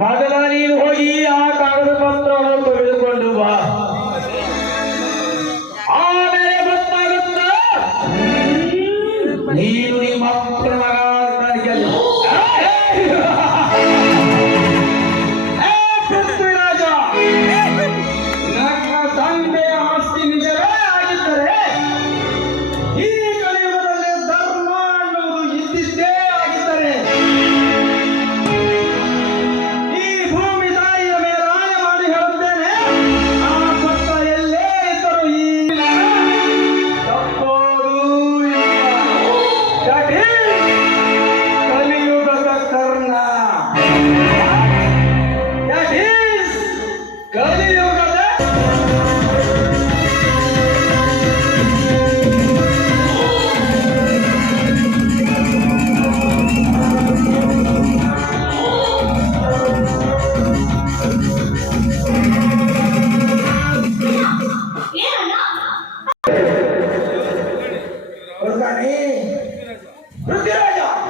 ಮೊದಲ ನೀನು ಹೋಗಿ ಆ ಕಾಗದ ಪತ್ರವನ್ನು ತೆಗೆದುಕೊಂಡು ಬಾ. ಆಮೇಲೆ ಗೊತ್ತಾಗುತ್ತ ನೀನು ನಿಮ್ಮ ಅಪ್ಪನ ಮಗ ಪೃಥ್ವಿರಾಜ. ನನ್ನ ತಂದೆಯ ಆಸ್ತಿ ನಿಜವೇ ಆಗಿದ್ದರೆ ಈ ಕಲಿಯುಗದಲ್ಲಿ ಧರ್ಮ ಅನ್ನುವುದು ಇದ್ದಿದ್ದೇ ಆಗಿದ್ದರೆ ಈ ಭೂಮಿ ತಾಯಿಯ ಮೇಲಾಯ ಮಾಡಿ ಹೇಳುತ್ತೇನೆ, ಆ ಪತ್ರ ಎಲ್ಲೇ ಇದ್ದರೂ ಈ ತಪ್ಪೋದು ಇಲ್ಲ. ಕಲಿಯುಗದ ಕರ್ಣ, ಕಲಿಯುಗದ ಪೃಥ್ವಿರಾಜ.